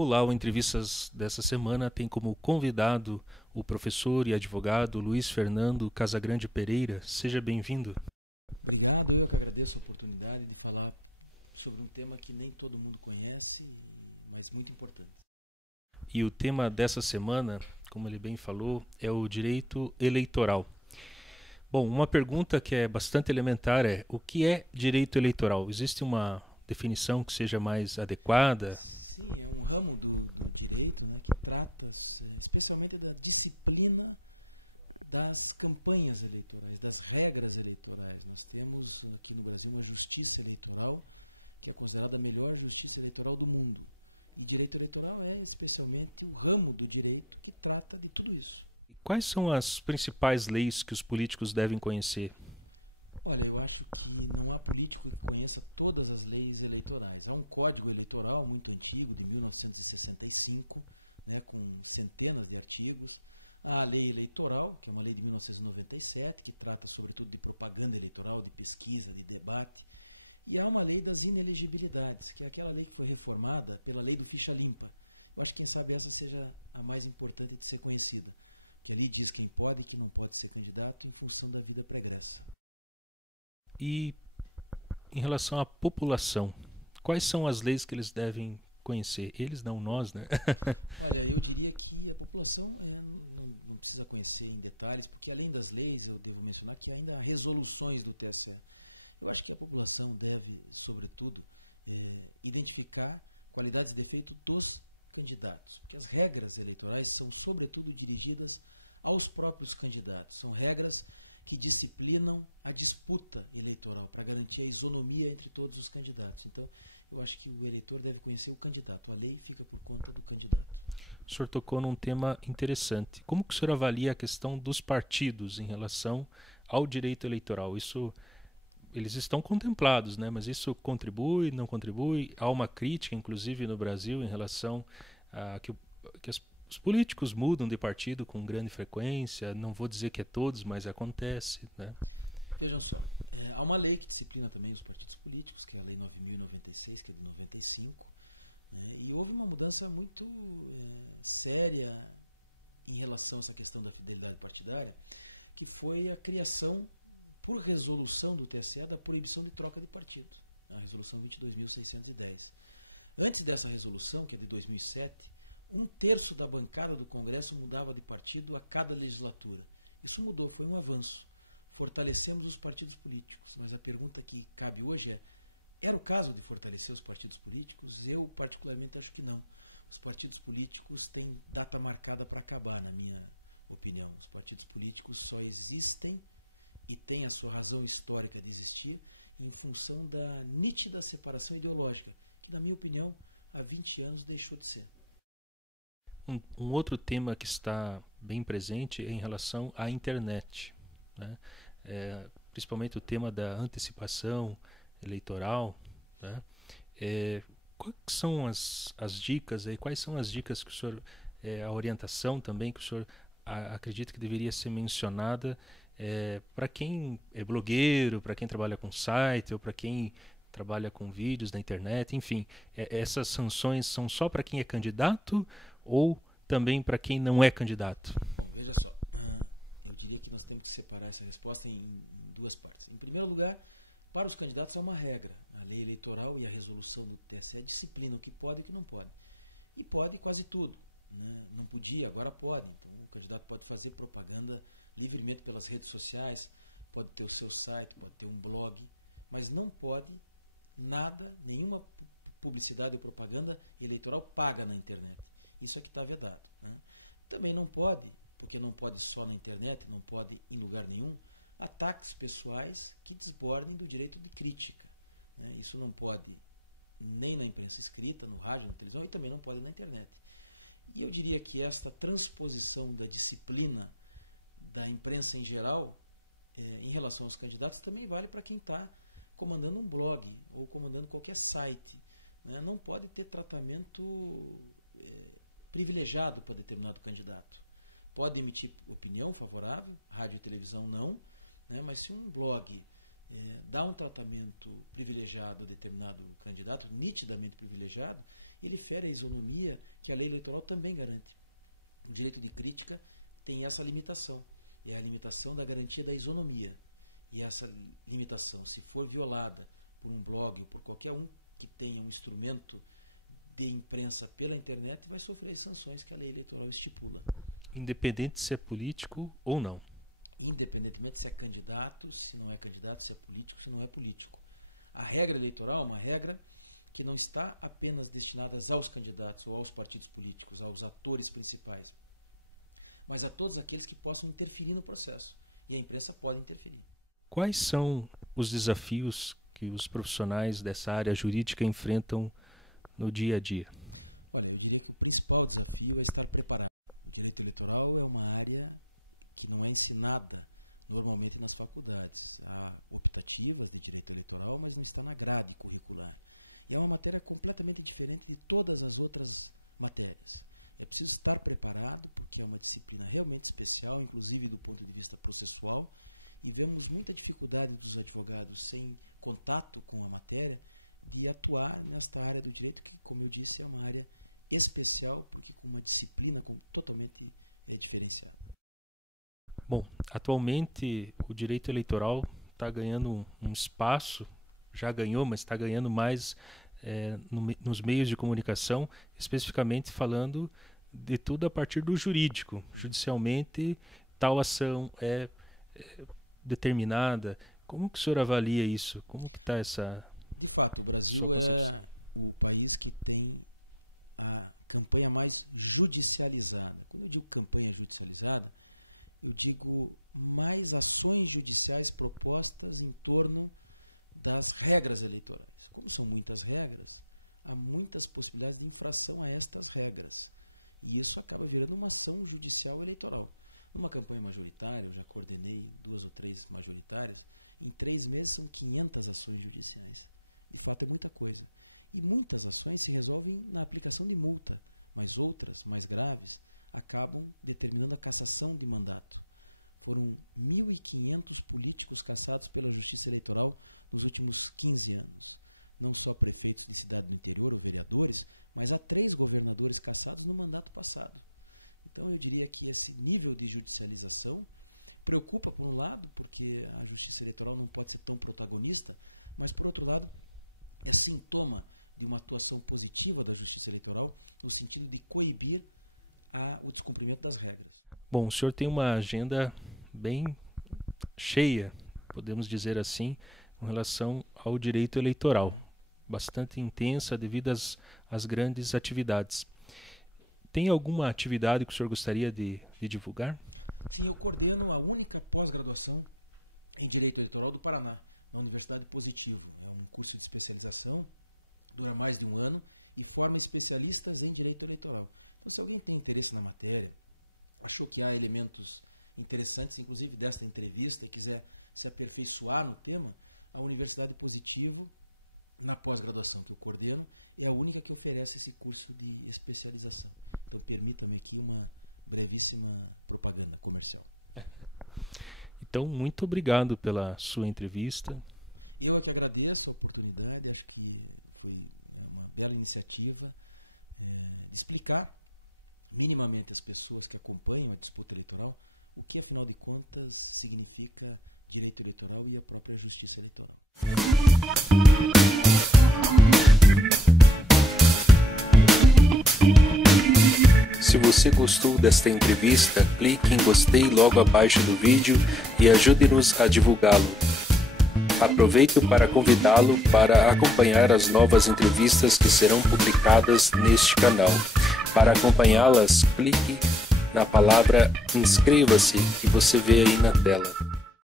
Olá, o Entrevistas dessa semana tem como convidado o professor e advogado Luiz Fernando Casagrande Pereira. Seja bem-vindo. Obrigado, eu que agradeço a oportunidade de falar sobre um tema que nem todo mundo conhece, mas muito importante. E o tema dessa semana, como ele bem falou, é o direito eleitoral. Bom, uma pergunta que é bastante elementar é: o que é direito eleitoral? Existe uma definição que seja mais adequada? Sim, é um ramo do direito, né, que trata especialmente da disciplina das campanhas eleitorais, das regras eleitorais. Nós temos aqui no Brasil uma justiça eleitoral que é considerada a melhor justiça eleitoral do mundo. E direito eleitoral é especialmente o ramo do direito que trata de tudo isso. Quais são as principais leis que os políticos devem conhecer? Olha, eu acho que não há político que conheça todas as leis eleitorais. Há um código eleitoral muito antigo, de 1965, né, com centenas de artigos. Há a lei eleitoral, que é uma lei de 1997, que trata sobretudo de propaganda eleitoral, de pesquisa, de debate. E há uma lei das inelegibilidades, que é aquela lei que foi reformada pela lei do ficha limpa. Eu acho que quem sabe essa seja a mais importante de ser conhecida, que ali diz quem pode e quem não pode ser candidato em função da vida pregressa. E em relação à população, quais são as leis que eles devem conhecer? Eles não, nós, né? Olha, eu diria que a população não precisa conhecer em detalhes, porque além das leis, eu devo mencionar que ainda há resoluções do TSE. Eu acho que a população deve, sobretudo, identificar qualidades e defeitos dos candidatos, porque as regras eleitorais são, sobretudo, dirigidas aos próprios candidatos. São regras que disciplinam a disputa eleitoral para garantir a isonomia entre todos os candidatos. Então, eu acho que o eleitor deve conhecer o candidato. A lei fica por conta do candidato. O senhor tocou num tema interessante. Como que o senhor avalia a questão dos partidos em relação ao direito eleitoral? Isso, eles estão contemplados, né? Mas isso contribui, não contribui? Há uma crítica, inclusive no Brasil, em relação a que os políticos mudam de partido com grande frequência. Não vou dizer que é todos, mas acontece, né? Vejam só, há uma lei que disciplina também os partidos políticos, que é a Lei 9.096, que é de 95, né? E houve uma mudança muito séria em relação a essa questão da fidelidade partidária, que foi a criação, por resolução do TSE, da proibição de troca de partido, a resolução 22.610. Antes dessa resolução, que é de 2007, um terço da bancada do Congresso mudava de partido a cada legislatura. Isso mudou, foi um avanço. Fortalecemos os partidos políticos, mas a pergunta que cabe hoje é: era o caso de fortalecer os partidos políticos? Eu, particularmente, acho que não. Os partidos políticos têm data marcada para acabar, na minha opinião. Os partidos políticos só existem e têm a sua razão histórica de existir em função da nítida separação ideológica, que, na minha opinião, há 20 anos deixou de ser. Um outro tema que está bem presente é em relação à internet, né? Principalmente o tema da antecipação eleitoral, né? Quais são as dicas aí? Quais são as dicas que o senhor, a orientação também que o senhor acredita que deveria ser mencionada para quem é blogueiro, para quem trabalha com site ou para quem trabalha com vídeos na internet, enfim, essas sanções são só para quem é candidato ou também para quem não é candidato? Bom, veja só, eu diria que nós temos que separar essa resposta em duas partes. Em primeiro lugar, para os candidatos há uma regra. A lei eleitoral e a resolução do TSE disciplinam o que pode e o que não pode. E pode quase tudo, né? Não podia, agora pode. Então o candidato pode fazer propaganda livremente pelas redes sociais, pode ter o seu site, pode ter um blog, mas não pode nada, nenhuma publicidade ou propaganda eleitoral paga na internet. Isso é que está vedado, né? Também não pode, porque não pode só na internet, não pode em lugar nenhum, ataques pessoais que desbordem do direito de crítica, né? Isso não pode nem na imprensa escrita, no rádio, na televisão, e também não pode na internet. E eu diria que esta transposição da disciplina da imprensa em geral, em relação aos candidatos, também vale para quem está comandando um blog ou comandando qualquer site, né? Não pode ter tratamento privilegiado para determinado candidato. Pode emitir opinião favorável, rádio e televisão não, né? Mas se um blog dá um tratamento privilegiado a determinado candidato, nitidamente privilegiado, e ele fere a isonomia que a lei eleitoral também garante. O direito de crítica tem essa limitação, é a limitação da garantia da isonomia. E essa limitação, se for violada por um blog ou por qualquer um que tenha um instrumento de imprensa pela internet, vai sofrer as sanções que a lei eleitoral estipula. Independente se é político ou não. Independentemente se é candidato, se não é candidato, se é político, se não é político. A regra eleitoral é uma regra que não está apenas destinada aos candidatos ou aos partidos políticos, aos atores principais, mas a todos aqueles que possam interferir no processo. E a imprensa pode interferir. Quais são os desafios que os profissionais dessa área jurídica enfrentam no dia a dia? Olha, eu diria que o principal desafio é estar preparado. O direito eleitoral é uma área que não é ensinada normalmente nas faculdades. Há optativas de direito eleitoral, mas não está na grade curricular. E é uma matéria completamente diferente de todas as outras matérias. É preciso estar preparado, porque é uma disciplina realmente especial, inclusive do ponto de vista processual, e vemos muita dificuldade dos advogados sem contato com a matéria de atuar nesta área do direito, que, como eu disse, é uma área especial, porque com uma disciplina totalmente diferenciada. Bom, atualmente o direito eleitoral está ganhando um espaço, já ganhou, mas está ganhando mais nos meios de comunicação, especificamente falando de tudo a partir do jurídico. Judicialmente, tal ação é determinada. Como que o senhor avalia isso? Como que está essa... De fato, o Brasil é o país que tem a campanha mais judicializada. Quando eu digo campanha judicializada, eu digo mais ações judiciais propostas em torno das regras eleitorais. Como são muitas regras, há muitas possibilidades de infração a estas regras. E isso acaba virando uma ação judicial eleitoral. Numa campanha majoritária, eu já coordenei 2 ou 3 majoritárias, em 3 meses são 500 ações judiciais. De fato, é muita coisa. E muitas ações se resolvem na aplicação de multa, mas outras, mais graves, acabam determinando a cassação de mandato. Foram 1.500 políticos cassados pela Justiça Eleitoral nos últimos 15 anos. Não só prefeitos de cidade do interior ou vereadores, mas há 3 governadores cassados no mandato passado. Então eu diria que esse nível de judicialização preocupa por um lado, porque a Justiça Eleitoral não pode ser tão protagonista, mas por outro lado é sintoma de uma atuação positiva da Justiça Eleitoral no sentido de coibir o descumprimento das regras. Bom, o senhor tem uma agenda bem cheia, podemos dizer assim, com relação ao direito eleitoral. Bastante intensa devido às grandes atividades. Tem alguma atividade que o senhor gostaria de divulgar? Sim, eu coordeno a única pós-graduação em Direito Eleitoral do Paraná, na Universidade Positivo. É um curso de especialização, dura mais de 1 ano e forma especialistas em Direito Eleitoral. Então, se alguém tem interesse na matéria, achou que há elementos interessantes, inclusive desta entrevista, e quiser se aperfeiçoar no tema, a Universidade Positivo, na pós-graduação que eu coordeno, é a única que oferece esse curso de especialização. Então, permita-me aqui uma brevíssima propaganda comercial. Então, muito obrigado pela sua entrevista. Eu é que agradeço a oportunidade, acho que foi uma bela iniciativa de explicar minimamente às pessoas que acompanham a disputa eleitoral o que, afinal de contas, significa direito eleitoral e a própria justiça eleitoral. Se você gostou desta entrevista, clique em gostei logo abaixo do vídeo e ajude-nos a divulgá-lo. Aproveito para convidá-lo para acompanhar as novas entrevistas que serão publicadas neste canal. Para acompanhá-las, clique na palavra inscreva-se que você vê aí na tela.